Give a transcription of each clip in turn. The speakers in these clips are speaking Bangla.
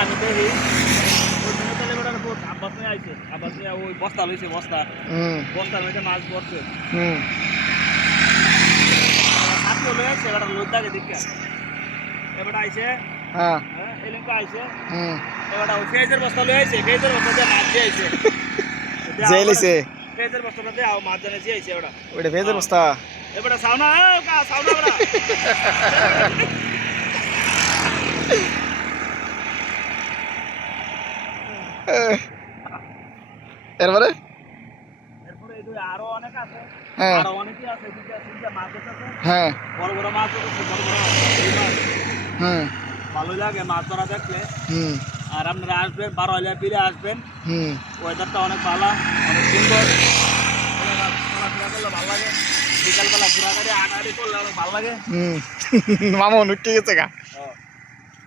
আমি বেটার উপর আব্বাস নিয়ে আইছে। আব্বাস নিয়ে ওই বস্তা লইছে বস্তা। বস্তার মধ্যে মাছ পড়ছে হুম। হাতে লয়ে আইছে বেটার লোদ দাগে দেখে এবার আইছে হ্যাঁ। হ্যাঁ এলিমকা আইছে। হুম। এবার ওই বস্তা লয়ে আইছে পেঁয়াজের বস্তা দিয়ে মাছ দিয়ে আইছে। জেলিছে পেঁয়াজের বস্তাটা দিয়ে আও মাছ জানে দিয়ে আইছে ওটা ওইটা বস্তা। এবারে সাউনা সাউনা এরপরে? হ্যাঁ। মাছ হ্যাঁ। ভালো লাগে ধরা দেখলে। হুম। আর আপনারা আসবেন বারো হাজার আসবেন। হুম। ওয়েদারটা অনেক ভালো অনেক সুন্দর। ভালো লাগে। বিকালবেলা ঘোরাঘুরি করলে অনেক ভালো লাগে। হুম। মামন উঠে গেছে গা।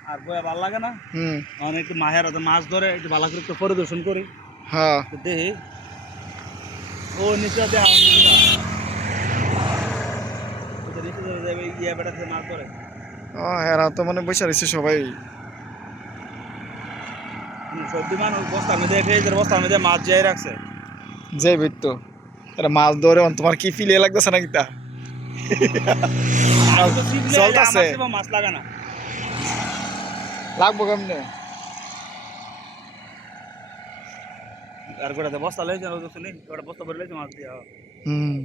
আর বয়া ভালো লাগে না? হুম। অনেক মাহের হাতে মাছ ধরে একটু ভালো করে একটু পরিদর্শন করি। হ্যাঁ। দেখি। ও নিচে নিচে যাবে ইয়ে বেড়াতে মাছ ধরে। ও এরা তো মানে বসে রয়েছে সবাই। সবজি মানুষ বস্তার মধ্যে ফ্রিজের বস্তার মধ্যে মাছ যাই রাখছে। যে তো এরা মাছ ধরে অন তোমার কি ফিলে লাগতেছে নাকি তা? চলতাছে। মাছ লাগে না। লাগবো কেমনে? আর গোটাতে বস্তা লইছে ওটা বস্তা ভরে লইছে মাছ দিয়ে। হুম।